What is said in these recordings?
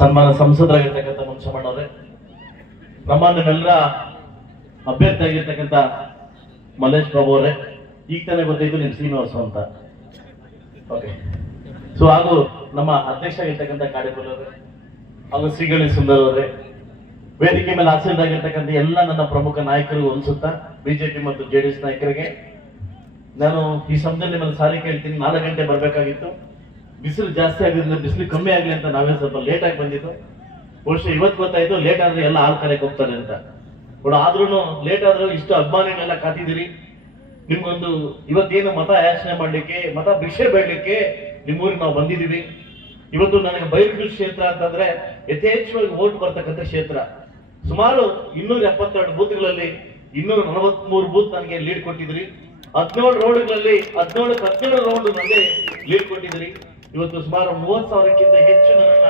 ಸನ್ಮಾನ ಸಂಸದರಾಗಿರ್ತಕ್ಕಂಥ ಮುನ್ಸಮ್ಮಣ್ಣವ್ರೆ ನಮ್ಮ ನಿಮ್ಮೆಲ್ಲರ ಅಭ್ಯರ್ಥಿ ಆಗಿರ್ತಕ್ಕಂಥ ಮಲ್ಲೇಶ್ ಬಾಬು ಅವರೇ, ಈಗ ತಾನೇ ಗೊತ್ತಾಯ್ತು ನಿಮ್ ಶ್ರೀನಿವಾಸ ಅಂತ. ಓಕೆ ಸೊ ಹಾಗೂ ನಮ್ಮ ಅಧ್ಯಕ್ಷ ಆಗಿರ್ತಕ್ಕಂಥ ಅವರೇ, ಹಾಗೂ ಶ್ರೀಗಣೇಶ್ ಸುಂದರ್ ಅವರೇ, ವೇದಿಕೆ ಮೇಲೆ ಆಸೀನರಾಗಿರ್ತಕ್ಕಂಥ ಎಲ್ಲ ನನ್ನ ಪ್ರಮುಖ ನಾಯಕರಿಗೂ ಅನ್ಸುತ್ತಾ ಬಿಜೆಪಿ ಮತ್ತು ಜೆಡಿಎಸ್ ನಾಯಕರಿಗೆ. ನಾನು ಈ ಸಮಯದಲ್ಲಿ ನಿಮ್ಮಲ್ಲಿ ಸಾರಿ ಕೇಳ್ತೀನಿ, ನಾಲ್ಕು ಗಂಟೆ ಬರಬೇಕಾಗಿತ್ತು. ಬಿಸಿಲು ಜಾಸ್ತಿ ಆಗಿದ್ರಿಂದ ಬಿಸಿಲು ಕಮ್ಮಿ ಆಗಲಿ ಅಂತ ನಾವೇ ಸ್ವಲ್ಪ ಲೇಟ್ ಆಗಿ ಬಂದಿದ್ದು. ವರ್ಷ ಇವತ್ತು ಗೊತ್ತಾಯ್ತು ಲೇಟ್ ಆದ್ರೆ ಎಲ್ಲ ಹಾಲು ಕರೆಗೆ ಹೋಗ್ತಾರೆ ಅಂತ. ಕೂಡ ಆದ್ರೂ ಲೇಟ್ ಆದ್ರೂ ಇಷ್ಟು ಅಭಿಮಾನಿಗಳೆಲ್ಲ ಕಾತಿದ್ದೀರಿ ನಿಮ್ಗೊಂದು ಇವತ್ತೇನು ಮತ ಯಾಚನೆ ಮಾಡ್ಲಿಕ್ಕೆ, ಮತ ಭಿಕ್ಷೆ ಬೇಡಲಿಕ್ಕೆ ನಿಮ್ಮೂರಿಗೆ ನಾವು ಬಂದಿದ್ದೀವಿ. ಇವತ್ತು ನನಗೆ ಬೈರ್ಕಲ್ ಕ್ಷೇತ್ರ ಅಂತಂದ್ರೆ ಯಥೇಚ್ಛವಾಗಿ ಓಟ್ ಬರ್ತಕ್ಕಂಥ ಕ್ಷೇತ್ರ. ಸುಮಾರು ಇನ್ನೂರ ಎಪ್ಪತ್ತೆರಡು ಬೂತ್ಗಳಲ್ಲಿ ಇನ್ನೂರ ನಲವತ್ಮೂರು ಬೂತ್ ನನಗೆ ಲೀಡ್ ಕೊಟ್ಟಿದ್ರಿ. ಹದಿನೇಳು ರೋಡ್ಗಳಲ್ಲಿ ಹದಿನೇಳು ಹದಿನೇಳು ರೌಂಡ್ ನನಗೆ ಲೀಡ್ ಕೊಟ್ಟಿದ್ರಿ. ಇವತ್ತು ಸುಮಾರು ಮೂವತ್ ಸಾವಿರಕ್ಕಿಂತ ಹೆಚ್ಚು ನನ್ನ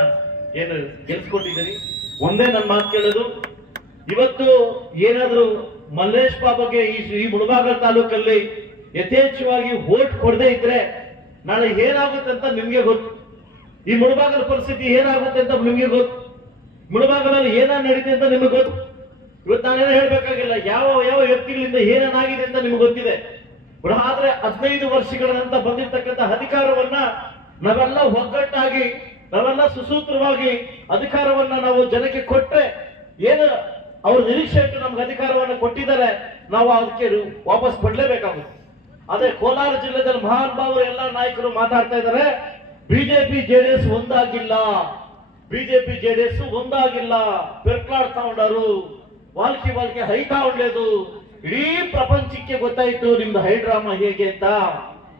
ಏನು ಗೆಲ್ಸ್ಕೊಂಡಿದ್ದೀರಿ ಒಂದೇ ನನ್ನ ಮಾತು ಕೇಳೋದು, ಇವತ್ತು ಏನಾದ್ರೂ ಮಲ್ಲೇಶ್ ಬಾಬಾಗೆ ಈ ಮುಳಬಾಗಲ ತಾಲೂಕಲ್ಲಿ ಯಥೇಚ್ಛವಾಗಿ ವೋಟ್ ಕೊಡದೇ ಇದ್ರೆ ನಾಳೆ ಏನಾಗುತ್ತೆ ಅಂತ ನಿಮ್ಗೆ ಗೊತ್ತು. ಈ ಮುಳಬಾಗಲ ಪರಿಸ್ಥಿತಿ ಏನಾಗುತ್ತೆ ಅಂತ ನಿಮ್ಗೆ ಗೊತ್ತು. ಮುಳಬಾಗಲಲ್ಲಿ ಏನ ನಡೀತೆ ಅಂತ ನಿಮ್ಗೆ ಗೊತ್ತು. ಇವತ್ತು ನಾನೇನು ಹೇಳ್ಬೇಕಾಗಿಲ್ಲ, ಯಾವ ಯಾವ ವ್ಯಕ್ತಿಗಳಿಂದ ಏನೇನಾಗಿದೆ ಅಂತ ನಿಮ್ಗೆ ಗೊತ್ತಿದೆ. ಆದ್ರೆ ಹದಿನೈದು ವರ್ಷಗಳ ನಂತರ ಬಂದಿರತಕ್ಕಂಥ ಅಧಿಕಾರವನ್ನ ನಾವೆಲ್ಲ ಒಗ್ಗಟ್ಟಾಗಿ ನಾವೆಲ್ಲ ಸುಸೂತ್ರವಾಗಿ ಅಧಿಕಾರವನ್ನ ನಾವು ಜನಕ್ಕೆ ಕೊಟ್ಟರೆ ಏನು ಅವ್ರ ನಿರೀಕ್ಷೆ ಇಟ್ಟು ನಮ್ಗೆ ಅಧಿಕಾರವನ್ನು ಕೊಟ್ಟಿದ್ದಾರೆ, ನಾವು ಅದಕ್ಕೆ ವಾಪಸ್ ಕೊಡ್ಲೇಬೇಕಾಗುತ್ತೆ. ಅದೇ ಕೋಲಾರ ಜಿಲ್ಲೆದಲ್ಲಿ ಮಹಾನ್ ಭಾವರು ಎಲ್ಲ ನಾಯಕರು ಮಾತಾಡ್ತಾ ಇದ್ದಾರೆ, ಬಿಜೆಪಿ, ಜೆಡಿಎಸ್ ಒಂದಾಗಿಲ್ಲ. ಬಿಜೆಪಿ, ಜೆಡಿಎಸ್ ಒಂದಾಗಿಲ್ಲ. ಪೆರ್ಕ್ಲಾಡ್ತಾ ಉಂಡರು. ವಾಲ್ಕಿ ವಾಲ್ಕಿ ಹೈತಾ ಉಂಡೇದು ಇಡೀ ಪ್ರಪಂಚಕ್ಕೆ ಗೊತ್ತಾಯ್ತು ನಿಮ್ದು ಹೈಡ್ರಾಮಾ ಹೇಗೆ ಅಂತ.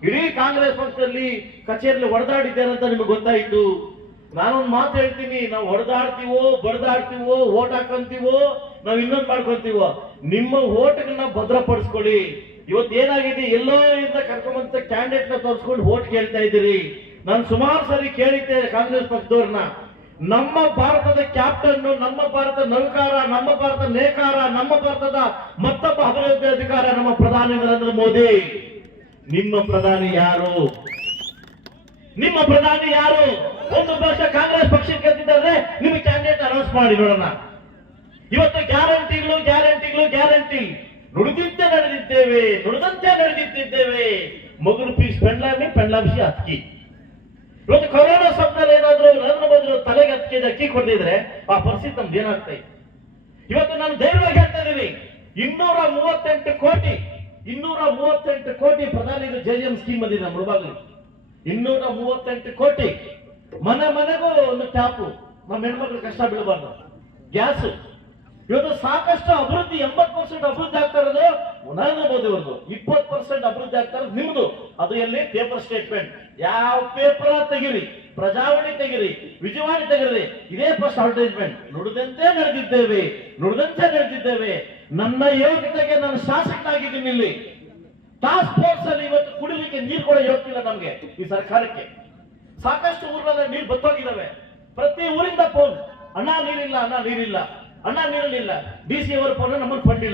ಇಡೀ ಕಾಂಗ್ರೆಸ್ ಪಕ್ಷದಲ್ಲಿ ಕಚೇರಿಯಲ್ಲಿ ಹೊಡೆದಾಡಿದ್ದೇನೆ ಅಂತ ನಿಮ್ಗೆ ಗೊತ್ತಾಯ್ತು. ನಾನೊಂದು ಮಾತು ಹೇಳ್ತೀನಿ, ನಾವು ಹೊಡೆದಾಡ್ತೀವೋ ಬಡ್ದಾಡ್ತೀವೋ ಓಟ್ ಹಾಕೊಂತೀವೋ, ನಾವು ಇನ್ನೊಂದು ಮಾಡ್ಕೊಂತೀವೋ, ನಿಮ್ಮ ಓಟ್ಗಳನ್ನ ಭದ್ರಪಡಿಸ್ಕೊಳ್ಳಿ. ಇವತ್ತು ಏನಾಗಿದೆ? ಎಲ್ಲೋ ಇಂದ ಕರ್ಕೊಂಬಂತ ಕ್ಯಾಂಡಿಡೇಟ್ನ ತೋರಿಸ್ಕೊಂಡು ಓಟ್ ಕೇಳ್ತಾ ಇದ್ದೀರಿ. ನಾನು ಸುಮಾರು ಸರಿ ಕೇಳಿದ್ದೆ ಕಾಂಗ್ರೆಸ್ ಪಕ್ಷದವ್ರನ್ನ. ನಮ್ಮ ಭಾರತದ ಕ್ಯಾಪ್ಟನ್, ನಮ್ಮ ಭಾರತ ನೌಕಾರ, ನಮ್ಮ ಭಾರತ ನೇಕಾರ, ನಮ್ಮ ಭಾರತದ ಮತ್ತೊಬ್ಬ ಅಭಿವೃದ್ಧಿ ಅಧಿಕಾರ ನಮ್ಮ ಪ್ರಧಾನಿ ನರೇಂದ್ರ ಮೋದಿ. ನಿಮ್ಮ ಪ್ರಧಾನಿ ಯಾರು? ನಿಮ್ಮ ಪ್ರಧಾನಿ ಯಾರು? ಒಂದು ವರ್ಷ ಕಾಂಗ್ರೆಸ್ ಪಕ್ಷ ಗೆದ್ದಿದ್ದಾರೆ ನಿಮ್ಮ ಕ್ಯಾಂಡಿಡೇಟ್ ಅನೌನ್ಸ್ ಮಾಡಿ ನೋಡೋಣ. ಇವತ್ತು ಗ್ಯಾರಂಟಿಗಳು ಗ್ಯಾರಂಟಿಗಳು, ಗ್ಯಾರಂಟಿ. ನುಡಿದಂತೆ ನಡೆದಿದ್ದೇವೆ ನುಡಿದಂತೆ ನಡೆದಿದ್ದೇವೆ ಮಗುರು ಪೀಸ್ ಪೆಂಡ್ಲಾಮಿ ಪೆಂಡ್ಲಾಂಶಿ ಅಕ್ಕಿ ಇವತ್ತು ಕೊರೋನಾ ಸಮಯದಲ್ಲಿ ಏನಾದ್ರೂ ನರೇಂದ್ರ ಮೋದಿ ತಲೆಗೆ ಹತ್ತು ಅಕ್ಕಿ ಕೊಟ್ಟಿದ್ರೆ ಆ ಪರಿಸ್ಥಿತಿ ನಮ್ದು ಏನಾಗ್ತಾ ಇವತ್ತು ನಾನು ಧೈರ್ಯವಾಗಿ ಹೇಳ್ತಾ ಇದ್ದೀನಿ. ಇನ್ನೂರ ಮೂವತ್ತೆಂಟು ಕೋಟಿ ಇನ್ನೂರ ಮೂವತ್ತೆಂಟು ಕೋಟಿ ಪ್ರಧಾನಿ ಜೆ ಎಂ ಸ್ಕೀಮ್ ಬಂದಿದೆ ನಮ್ಮ ಮುಳಬಾಗಿಲು ಇನ್ನೂರ ಮೂವತ್ತೆಂಟು ಕೋಟಿ. ಮನೆ ಮನೆಗೂ ಒಂದು ಟ್ಯಾಪು. ನಮ್ಮ ಹೆಣ್ಮಕ್ಳು ಕಷ್ಟ ಬೀಳಬಾರ್ದು. ಗ್ಯಾಸ್. ಇವತ್ತು ಸಾಕಷ್ಟು ಅಭಿವೃದ್ಧಿ ಎಂಬತ್ ಪರ್ಸೆಂಟ್ ಅಭಿವೃದ್ಧಿ ಆಗ್ತಾ ಇರೋದು ಉದಾಹರಣೆ ಮೋದಿ ಅವ್ರದ್ದು ಇಪ್ಪತ್ತು ಪರ್ಸೆಂಟ್ ಅಭಿವೃದ್ಧಿ ಆಗ್ತಾ ಇರೋದು ನಿಮ್ದು. ಅದು ಎಲ್ಲಿ? ಪೇಪರ್ ಸ್ಟೇಟ್ಮೆಂಟ್ ಯಾವ ಪೇಪರ್ ತೆಗಿರಿ? ಪ್ರಜಾವಾಣಿ ತೆಗಿರಿ? ವಿಜಯವಾಣಿ ತೆಗಿರಿ? ಇದೇ ಫಸ್ಟ್ ಅಡ್ವರ್ಟೈಸ್ಮೆಂಟ್ ನುಡಿದಂತೆ ನಡೆದಿದ್ದೇವೆ. ನುಡಿದಂತೆ ನಡೆದಿದ್ದೇವೆ. ನನ್ನ ಯೋಗ್ಯತೆಗೆ ನಾನು ಶಾಸಕನಾಗಿದ್ದೀನಿ ಇಲ್ಲಿ. ಟಾಸ್ಕ್ ಫೋರ್ಸ್ ಅಲ್ಲಿ ಇವತ್ತು ಕುಡಿಲಿಕ್ಕೆ ನೀರು ಕೂಡ ಇಲ್ಲ ನಮ್ಗೆ ಈ ಸರ್ಕಾರಕ್ಕೆ. ಸಾಕಷ್ಟು ಊರಲ್ಲಿ ನೀರು ಬತ್ತೋಗಿದಾವೆ. ಪ್ರತಿ ಊರಿಂದ ಫೋನ್ ಅಣ್ಣ ನೀರಿಲ್ಲ ಅಣ್ಣ ನೀರಿಲ್ಲ. ಅಣ್ಣ ನೀರಲ್ಲಿಲ್ಲ. ಡಿ ಸಿ ಅವರು ಫೋನ್ ನಮ್ಮನ್ನು ಫಂಡ್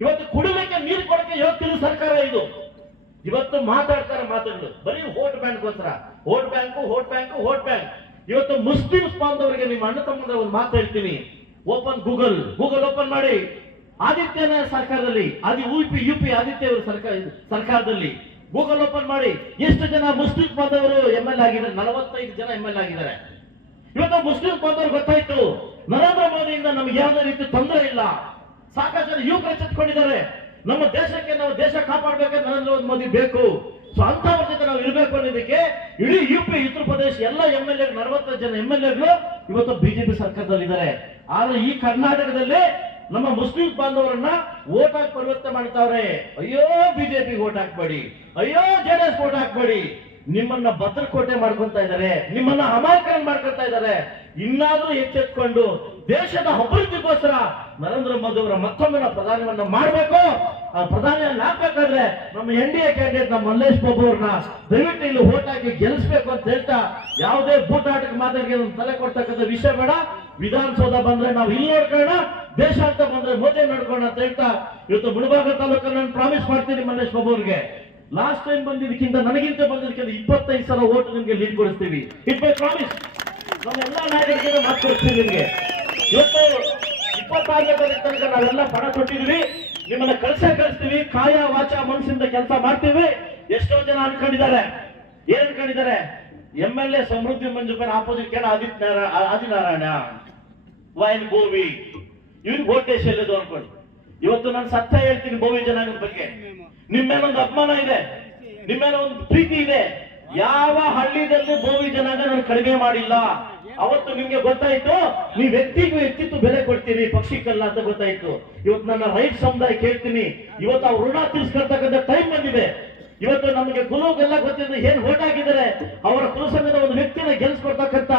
ಇವತ್ತು ಕುಡಿಲಿಕ್ಕೆ ನೀರು ಕೊಡಕ್ಕೆ ಇವತ್ತಿನ ಸರ್ಕಾರ ಇದು. ಇವತ್ತು ಮಾತಾಡ್ತಾರೆ ಮಾತುಗಳು. ಬರೀ vote ಬ್ಯಾಂಕ್ಗೋಸ್ಕರ. Vote bank vote bank, vote bank. ಇವತ್ತು ಮುಸ್ಲಿಮ್ಸ್ ಬಾಂಧವರಿಗೆ ನಿಮ್ಮ ಅಣ್ಣ ತಮ್ಮಂದ್ರೆ ಒಂದು ಮಾತು ಹೇಳ್ತೀನಿ. ಓಪನ್ ಗೂಗಲ್ ಗೂಗಲ್ ಓಪನ್ ಮಾಡಿ. ಆದಿತ್ಯನ ಸರ್ಕಾರದಲ್ಲಿ, ಆದಿ ಯುಪಿ ಯುಪಿ ಆದಿತ್ಯ ಅವರ ಸರ್ಕಾರ, ಸರ್ಕಾರದಲ್ಲಿ ಗೂಗಲ್ ಓಪನ್ ಮಾಡಿ. ಎಷ್ಟು ಜನ ಮುಸ್ಲಿಂ ಬಾಂಧವರು ಎಂ ಎಲ್ ಆಗಿದ್ದಾರೆ? ನಲವತ್ತೈದು ಜನ ಎಂ ಎಲ್ ಆಗಿದ್ದಾರೆ. ಇವತ್ತು ಮುಸ್ಲಿಂ ಬಾಂಧವರು ಗೊತ್ತಾಯ್ತು. ನರೇಂದ್ರ ಮೋದಿಯಿಂದ ನಮ್ಗೆ ಯಾವುದೇ ರೀತಿ ತೊಂದರೆ ಇಲ್ಲ. ಸಾಕಷ್ಟು ಜನ ಯುವಕರು ಎಚ್ಚೆತ್ಕೊಂಡಿದ್ದಾರೆ. ನಮ್ಮ ದೇಶಕ್ಕೆ ನಾವು ದೇಶ ಕಾಪಾಡಬೇಕಾದ್ರೆ ನರೇಂದ್ರ ಮೋದಿ ಬೇಕು. ಸೊ ಅಂತವ್ರ ಜೊತೆ ನಾವು ಇರಬೇಕು ಅನ್ನೋದಕ್ಕೆ ಇಡೀ ಯು ಪಿ ಉತ್ತರ ಪ್ರದೇಶ ಎಲ್ಲ ಎಂ ಎಲ್ ಎ ನಲವತ್ತು ಜನ ಎಂ ಎಲ್ ಎಗಳು ಇವತ್ತು ಬಿಜೆಪಿ ಸರ್ಕಾರದಲ್ಲಿ ಇದ್ದಾರೆ ಆದ್ರೆ ಈ ಕರ್ನಾಟಕದಲ್ಲಿ ನಮ್ಮ ಮುಸ್ಲಿಂ ಬಾಂಧವರನ್ನ ಓಟ್ ಹಾಕಿ ಪರಿವರ್ತನೆ ಮಾಡ್ತಾವ್ರೆ. ಅಯ್ಯೋ ಬಿಜೆಪಿ ಓಟ್ ಹಾಕ್ಬೇಡಿ. ಅಯ್ಯೋ ಜೆಡಿಎಸ್ ಓಟ್ ಹಾಕ್ಬೇಡಿ. ನಿಮ್ಮನ್ನ ಭದ್ರಕೋಟೆ ಮಾಡ್ಕೊಂತ ಇದ್ದಾರೆ, ನಿಮ್ಮನ್ನ ಹಮಾಕರಣ ಮಾಡ್ಕೊತಾ ಇದ್ದಾರೆ. ಇನ್ನಾದ್ರೂ ಎಚ್ಚೆತ್ಕೊಂಡು ದೇಶದ ಅಭಿವೃದ್ಧಿಗೋಸ್ಕರ ನರೇಂದ್ರ ಮೋದಿ ಅವರ ಮತ್ತೊಮ್ಮೆ ನಾವು ಪ್ರಧಾನವನ್ನ ಮಾಡಬೇಕು. ಆ ಪ್ರಧಾನಿಯನ್ನ ಹಾಕ್ಬೇಕಾದ್ರೆ ನಮ್ಮ ಎನ್ ಡಿ ಎ ಕ್ಯಾಂಡಿಡೇಟ್ ನಮ್ಮ ಮಲ್ಲೇಶ್ ಬಾಬು ಅವ್ರನ್ನ ದಯವಿಟ್ಟು ಇಲ್ಲಿ ಓಟ್ ಹಾಕಿ ಗೆಲ್ಲಿಸ್ಬೇಕು ಅಂತ ಹೇಳ್ತಾ ಯಾವುದೇ ಬೂಟಾಟಕ್ಕೆ ಮಾತಾಡಿಗೆ ತಲೆ ಕೊಡ್ತಕ್ಕಂಥ ವಿಷಯ ಬೇಡ. ವಿಧಾನಸೌಧ ಬಂದ್ರೆ ನಾವು ಇಲ್ಲಿ ನೋಡ್ಕೊಳ್ಳೋಣ ದೇಶ ಅಂತ ಬಂದ್ರೆ ಮೋದಿ ನೋಡ್ಕೊಳ್ಳೋಣ ಅಂತ ಹೇಳ್ತಾ ಇವತ್ತು ಮುಳಬಾಗ ತಾಲೂಕನ್ನ ನಾನು ಪ್ರಾಮಿಸ್ ಮಾಡ್ತೀನಿ ಮಲ್ಲೇಶ್ ಬಾಬು ಅವ್ರಿಗೆ. ಲಾಸ್ಟ್ ಟೈಮ್ ಬಂದಿದ್ದಕ್ಕಿಂತ ನನಗಿಂತ ಬಂದಿದ್ದಕ್ಕಿಂತ ಇಪ್ಪತ್ತೈದು ಸಲ ಓಟ್ ನಿಮ್ಗೆ ಲೀಡ್ ಕೊಡಿಸ್ತೀವಿ. ಇಟ್ ಮೈ ಪ್ರಾಮಿಸ್ ನಾವೆಲ್ಲ ನಾಯಕರಿಗೆ ಮಾತು ಕೊಡ್ತೀನಿ ನಿಮ್ಗೆ. ಇವತ್ತು ಇಪ್ಪತ್ತಾರನೇ ತಾರೀಕು ತನಕ ನಾವೆಲ್ಲ ಪಣ ಕೊಟ್ಟಿದ್ವಿ ನಿಮ್ಮನ್ನ ಕಳ್ಸೇ ಕಳಿಸ್ತೀವಿ. ಕಾಯ ವಾಚ ಮನಸ್ಸಿಂದ ಕೆಲಸ ಮಾಡ್ತೀವಿ. ಎಷ್ಟೋ ಜನ ಅನ್ಕೊಂಡಿದ್ದಾರೆ. ಏನ್ ಅನ್ಕೊಂಡಿದ್ದಾರೆ? ಎಂ ಎಲ್ ಎ ಸಮೃದ್ಧಿ ಮಂಜುಪನ್ ಆಪೋಸಿಟ್ ಕೇಳ ಆದಿತ್ಯ ನಾರಾಯಣ ಆದಿನಾರಾಯಣ. ವೈನ್ ಗೋವಿ ಇವ್ರಿಗೆ ಓಟ್ ಎಲ್ಲದು ಅನ್ಕೊಳ್ಳಿ. ಇವತ್ತು ನಾನು ಸತ್ಯ ಹೇಳ್ತೀನಿ ಭೋವಿ ಜನಾಂಗದ ಬಗ್ಗೆ. ನಿಮ್ಮ ಮೇಲೆ ಒಂದು ಅಪಮಾನ ಇದೆ. ನಿಮ್ಮೇಲೆ ಒಂದು ಪ್ರೀತಿ ಇದೆ. ಯಾವ ಹಳ್ಳಿದಲ್ಲೂ ಭೂಮಿ ಜನಾಂಗ ನಾನು ಕಡಿಮೆ ಮಾಡಿಲ್ಲ. ಅವತ್ತು ನಿಮ್ಗೆ ಗೊತ್ತಾಯ್ತು ನೀವು ವ್ಯಕ್ತಿಗೂ ಹೆಚ್ಚಿತ್ತು ಬೆಲೆ ಕೊಡ್ತೀರಿ ಪಕ್ಷಿಕಲ್ಲ ಅಂತ ಗೊತ್ತಾಯ್ತು. ಇವತ್ತು ನನ್ನ ರೈಟ್ ಸಮುದಾಯ ಕೇಳ್ತೀನಿ. ಇವತ್ತು ಅವ್ರ ಋಣ ತೀರ್ಸ್ಕೊಳ್ತಕ್ಕಂಥ ಟೈಮ್ ಬಂದಿದೆ. ಇವತ್ತು ನಮಗೆ ಗುಲೋಗೆಲ್ಲ ಗೊತ್ತಿದೆ, ಏನ್ ಓಟ್ ಹಾಕಿದ್ದಾರೆ ಅವರ ಕುಲಸಂಘದ ಒಂದು ವ್ಯಕ್ತಿನ ಗೆಲ್ಸ್ಕೊಡ್ತಕ್ಕಂತ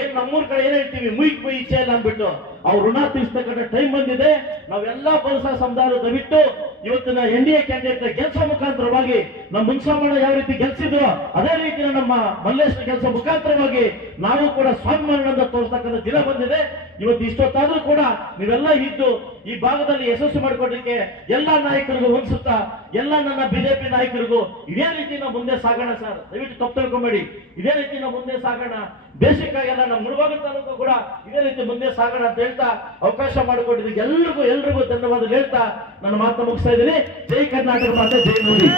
ಏನ್ ನಮ್ಮೂರ್ ಕಡೆ ಏನ್ ಹೇಳ್ತೀವಿ ಮುಯ್ಕ್ ಮುಯ್ ಇಚ್ಛೆ ಇಲ್ಲ ಅಂದ್ಬಿಟ್ಟು ಅವ್ರ ಋಣ ತೀರ್ಸ್ತಕ್ಕಂಥ ಟೈಮ್ ಬಂದಿದೆ. ನಾವೆಲ್ಲ ಪೊಲೀಸ ಸಮುದಾಯ ದಯವಿಟ್ಟು ಇವತ್ತಿನ ಎನ್ ಡಿ ಎ ಕ್ಯಾಂಡಿಡೇಟ್ ಕೆಲಸ ಮುಖಾಂತರವಾಗಿ ನಮ್ಮ ಮುನ್ಸಾಮಣ್ಣ ಯಾವ ರೀತಿ ಗೆಲ್ಸಿದ್ರು ಅದೇ ರೀತಿ ನಮ್ಮ ಮಲ್ಲೇಶ್ ಕೆಲಸ ಮುಖಾಂತರವಾಗಿ ನಾವು ಕೂಡ ಸ್ವಾಭಿಮಾನದಿಂದ ತೋರಿಸ್ತಕ್ಕಂಥ ದಿನ ಬಂದಿದೆ. ಇವತ್ತು ಇಷ್ಟೊತ್ತಾದ್ರೂ ಕೂಡ ನೀವೆಲ್ಲ ಇದ್ದು ಈ ಭಾಗದಲ್ಲಿ ಯಶಸ್ಸು ಮಾಡಿಕೊಡ್ಲಿಕ್ಕೆ ಎಲ್ಲ ನಾಯಕರಿಗೂ ಹೊಂದಿಸುತ್ತಾ ಎಲ್ಲ ನನ್ನ ಬಿಜೆಪಿ ನಾಯಕರಿಗೂ ಇದೇ ರೀತಿ ಮುಂದೆ ಸಾಗೋಣ ಸರ್. ದಯವಿಟ್ಟು ತಪ್ಪು ತಿಳ್ಕೊಬೇಡಿ. ಇದೇ ರೀತಿ ಮುಂದೆ ಸಾಗೋಣ. ಬೇಸಿಕ್ ಆಗೆಲ್ಲ ನಮ್ಮ ಮುಳುವಾಗ ತಾಲೂಕು ಕೂಡ ಇದೇ ರೀತಿ ಮುಂದೆ ಸಾಗೋಣ ಅಂತ ಹೇಳ್ತಾ ಅವಕಾಶ ಮಾಡಿಕೊಟ್ಟಿದ್ದಕ್ಕೆ ಎಲ್ರಿಗೂ ಎಲ್ರಿಗೂ ಧನ್ಯವಾದ ಹೇಳ್ತಾ ನನ್ನ ಮಾತನ್ನ ಮುಗಿಸ್ತಾ ಇದ್ದೀನಿ. ಜೈ ಕರ್ನಾಟಕ ಮಾತೆ, ಜೈ ಮೋದಿ